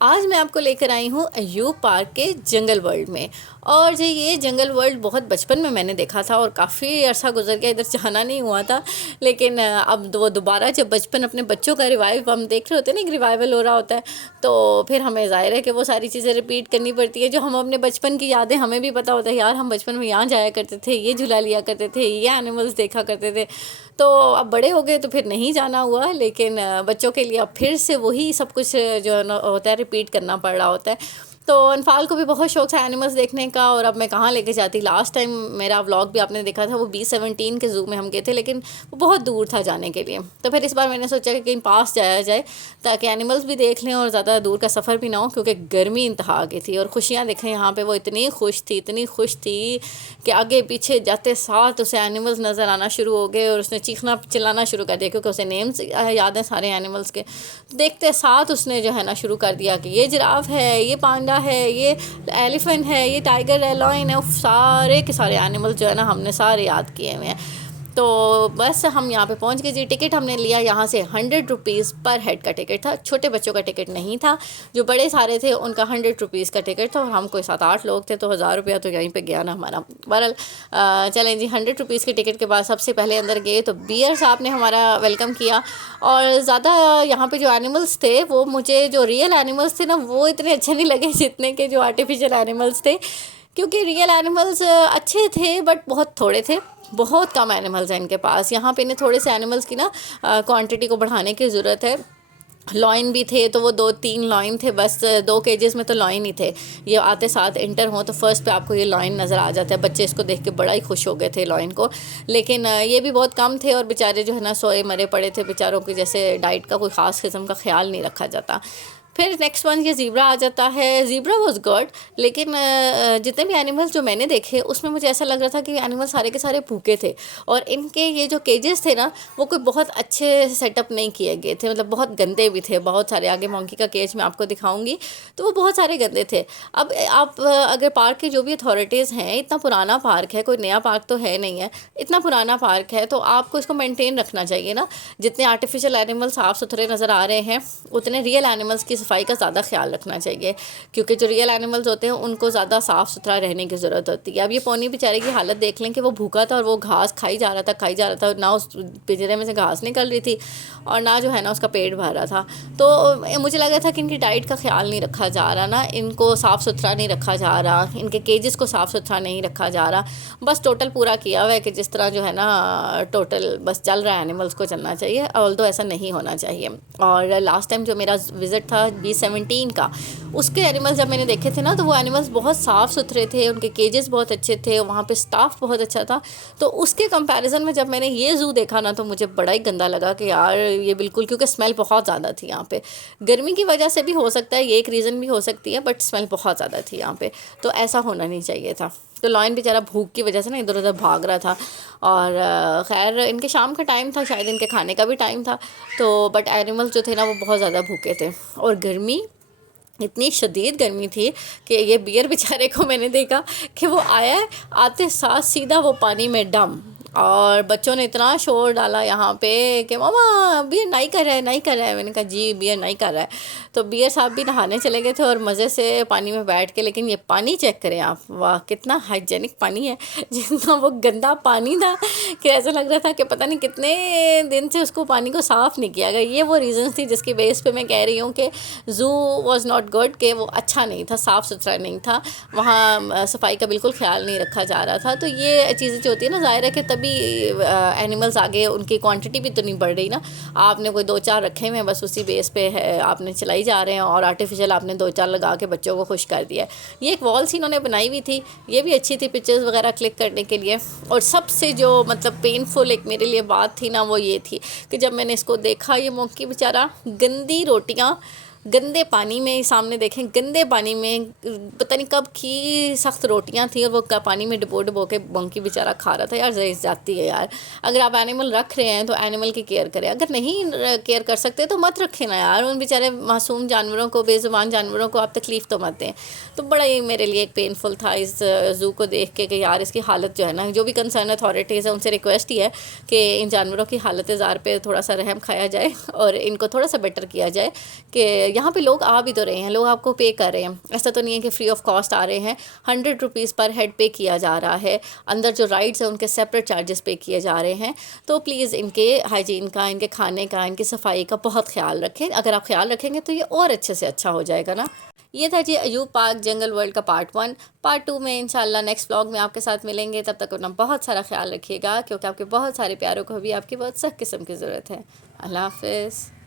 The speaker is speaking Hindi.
आज मैं आपको लेकर आई हूँ अयूब पार्क के जंगल वर्ल्ड में। और जो ये जंगल वर्ल्ड बहुत बचपन में मैंने देखा था और काफ़ी अर्सा गुजर गया, इधर जाना नहीं हुआ था। लेकिन अब वो दोबारा जब बचपन अपने बच्चों का रिवाइव हम देख रहे होते हैं ना, एक रिवाइवल हो रहा होता है, तो फिर हमें ज़ाहिर है कि वो सारी चीज़ें रिपीट करनी पड़ती है। जो हम अपने बचपन की यादें, हमें भी पता होता है यार हम बचपन में यहाँ जाया करते थे, ये झूला लिया करते थे, ये एनिमल्स देखा करते थे। तो अब बड़े हो गए तो फिर नहीं जाना हुआ, लेकिन बच्चों के लिए अब फिर से वही सब कुछ जो है ना होता है, रिपीट करना पड़ रहा होता है। तो अनफाल को भी बहुत शौक था एनिमल्स देखने का, और अब मैं कहाँ लेके जाती। लास्ट टाइम मेरा व्लॉग भी आपने देखा था, वो B17 के ज़ू में हम गए थे, लेकिन वो बहुत दूर था जाने के लिए। तो फिर इस बार मैंने सोचा कि कहीं पास जाया जाए ताकि एनिमल्स भी देख लें और ज़्यादा दूर का सफ़र भी ना हो, क्योंकि गर्मी इंतहा आ गई थी। और खुशियाँ देखें यहाँ पे, वो इतनी खुश थी, इतनी खुश थी कि आगे पीछे जाते साथ उसे एनिमल्स नज़र आना शुरू हो गए और उसने चीखना चिल्लाना शुरू कर दिया, क्योंकि उसे नेम्स याद हैं सारे एनिमल्स के। देखते साथ उसने जो है ना शुरू कर दिया कि ये जिराफ है, ये पांडा है, ये एलिफेंट है, ये टाइगर है, लॉयन है। सारे के सारे एनिमल्स जो है ना हमने सारे याद किए हुए हैं। तो बस हम यहाँ पे पहुँच गए जी। टिकट हमने लिया यहाँ से 100 रुपीज़ पर हेड का टिकट था, छोटे बच्चों का टिकट नहीं था। जो बड़े सारे थे उनका 100 रुपीज़ का टिकट था, और हम कोई 7-8 लोग थे, तो 1000 रुपया तो यहीं पे गया ना हमारा। बहरहाल चलें जी, 100 रुपीज़ के टिकट के बाद सबसे पहले अंदर गए तो बियर साहब ने हमारा वेलकम किया। और ज़्यादा यहाँ पे जो एनिमल्स थे, वो मुझे जो रियल एनिमल्स थे ना, वो इतने अच्छे नहीं लगे जितने के जो आर्टिफिशियल एनिमल्स थे। क्योंकि रियल एनिमल्स अच्छे थे बट बहुत थोड़े थे, बहुत कम एनिमल्स हैं इनके पास। यहाँ पे इन्हें थोड़े से एनिमल्स की ना क्वांटिटी को बढ़ाने की ज़रूरत है। लॉइन भी थे तो वो 2-3 लॉइन थे, बस 2 केजेस में तो लॉइन ही थे। ये आते साथ इंटर हों तो फर्स्ट पे आपको ये लॉइन नज़र आ जाता है। बच्चे इसको देख के बड़ा ही खुश हो गए थे लॉइन को, लेकिन ये भी बहुत कम थे और बेचारे जो है ना सोए मरे पड़े थे। बेचारों की जैसे डाइट का कोई ख़ास किस्म का ख्याल नहीं रखा जाता। फिर नेक्स्ट वन ये ज़ीब्रा आ जाता है। ज़ीब्रा वॉज गुड, लेकिन जितने भी एनिमल्स जो मैंने देखे उसमें मुझे ऐसा लग रहा था कि एनिमल सारे के सारे भूखे थे, और इनके ये जो केजेस थे ना, वो कोई बहुत अच्छे सेटअप नहीं किए गए थे, मतलब बहुत गंदे भी थे बहुत सारे। आगे मंकी का केज मैं आपको दिखाऊंगी, तो वो बहुत सारे गंदे थे। अब आप अगर पार्क की जो भी अथॉरिटीज़ हैं, इतना पुराना पार्क है, कोई नया पार्क तो है नहीं है, इतना पुराना पार्क है, तो आपको इसको मेनटेन रखना चाहिए ना। जितने आर्टिफिशियल एनिमल साफ़ सुथरे नज़र आ रहे हैं, उतने रियल एनिमल्स की सफाई का ज़्यादा ख्याल रखना चाहिए, क्योंकि जो रियल एनिमल्स होते हैं उनको ज़्यादा साफ़ सुथरा रहने की ज़रूरत होती है। अब ये पोनी बेचारे की हालत देख लें कि वो भूखा था और वो घास खाई जा रहा था, ना उस पिंजरे में से घास निकल रही थी और ना जो है ना उसका पेट भर रहा था। तो मुझे लगा था कि इनकी डाइट का ख्याल नहीं रखा जा रहा ना, इनको साफ़ सुथरा नहीं रखा जा रहा, इनके केजेस को साफ़ सुथरा नहीं रखा जा रहा। बस टोटल पूरा किया हुआ है कि जिस तरह जो है ना टोटल बस चल रहा है, एनिमल्स को चलना चाहिए, ऑल्दो ऐसा नहीं होना चाहिए। और लास्ट टाइम जो मेरा विज़िट था B17 का, उसके एनिमल्स जब मैंने देखे थे ना, तो वो एनिमल्स बहुत साफ़ सुथरे थे, उनके केजेस बहुत अच्छे थे, वहाँ पे स्टाफ बहुत अच्छा था। तो उसके कंपैरिजन में जब मैंने ये ज़ू देखा ना, तो मुझे बड़ा ही गंदा लगा कि यार ये बिल्कुल, क्योंकि स्मेल बहुत ज़्यादा थी यहाँ पे। गर्मी की वजह से भी हो सकता है, ये एक रीज़न भी हो सकती है, बट स्मेल बहुत ज़्यादा थी यहाँ पे, तो ऐसा होना नहीं चाहिए था। तो लॉयन बेचारा भूख की वजह से ना इधर उधर भाग रहा था। और खैर इनके शाम का टाइम था, शायद इनके खाने का भी टाइम था, तो बट एनिमल्स जो थे ना वो बहुत ज़्यादा भूखे थे। और गर्मी, इतनी शदीद गर्मी थी कि ये बियर बेचारे को मैंने देखा कि वो आया है, आते साथ सीधा वो पानी में डम। और बच्चों ने इतना शोर डाला यहाँ पे कि मामा बियर नहीं कर रहा है, नहीं कर रहा है। मैंने कहा जी बियर नहीं कर रहा है। तो बियर साहब भी नहाने चले गए थे और मज़े से पानी में बैठ के, लेकिन ये पानी चेक करें आप, वाह कितना हाइजेनिक पानी है। जितना वो गंदा पानी था कि ऐसा लग रहा था कि पता नहीं कितने दिन से उसको पानी को साफ़ नहीं किया गया। ये वो रीज़न थी जिसकी बेस पे मैं कह रही हूँ कि ज़ू वॉज़ नॉट गुड, कि वो अच्छा नहीं था, साफ़ सुथरा नहीं था, वहाँ सफाई का बिल्कुल ख्याल नहीं रखा जा रहा था। तो ये चीज़ें जो होती है ना, ज़ाहिर है कि तभी एनिमल्स आगे, उनकी क्वांटिटी भी तो नहीं बढ़ रही ना। आपने कोई 2-4 रखे हुए हैं, बस उसी बेस पे है आपने चलाई जा रहे हैं, और आर्टिफिशियल आपने 2-4 लगा के बच्चों को खुश कर दिया है। ये एक वॉल सी इन्होंने बनाई हुई थी, ये भी अच्छी थी पिक्चर्स वगैरह क्लिक करने के लिए। और सबसे जो मतलब पेनफुल एक मेरे लिए बात थी ना, वो ये थी कि जब मैंने इसको देखा, ये मंकी बेचारा गंदी रोटियाँ गंदे पानी में, सामने देखें गंदे पानी में, पता नहीं कब की सख्त रोटियां थी, और वो पानी में डुबो के मंकी बेचारा खा रहा था। यार ज़रूरत जाती है यार, अगर आप एनिमल रख रहे हैं तो एनिमल की केयर करें, अगर नहीं केयर कर सकते तो मत रखें ना यार। उन बेचारे मासूम जानवरों को, बेज़ुबान जानवरों को आप तकलीफ़ तो मत दें। तो बड़ा ही मेरे लिए एक पेनफुल था इस ज़ू को देख के कि यार इसकी हालत जो है ना, जो भी कंसर्न अथॉरिटीज़ है उनसे रिक्वेस्ट ही है कि इन जानवरों की हालत ज़ार पे थोड़ा सा रहम खाया जाए और इनको थोड़ा सा बेटर किया जाए। कि यहाँ पे लोग आ भी तो रहे हैं, लोग आपको पे कर रहे हैं, ऐसा तो नहीं है कि फ्री ऑफ कॉस्ट आ रहे हैं। 100 रुपीज़ पर हेड पे किया जा रहा है। अंदर जो राइड्स हैं उनके सेपरेट चार्जेस पे किए जा रहे हैं। तो प्लीज़ इनके हाइजीन का, इनके खाने का, इनकी सफाई का बहुत ख्याल रखें। अगर आप ख्याल रखेंगे तो ये और अच्छे से अच्छा हो जाएगा ना। ये था जी अयूब पार्क जंगल वर्ल्ड का पार्ट 1। पार्ट 2 में इंशाल्लाह नेक्स्ट व्लॉग में आपके साथ मिलेंगे। तब तक अपना बहुत सारा ख्याल रखिएगा, क्योंकि आपके बहुत सारे प्यारों को भी आपकी बहुत सख्त किस्म की ज़रूरत है। अल्लाह हाफिज़।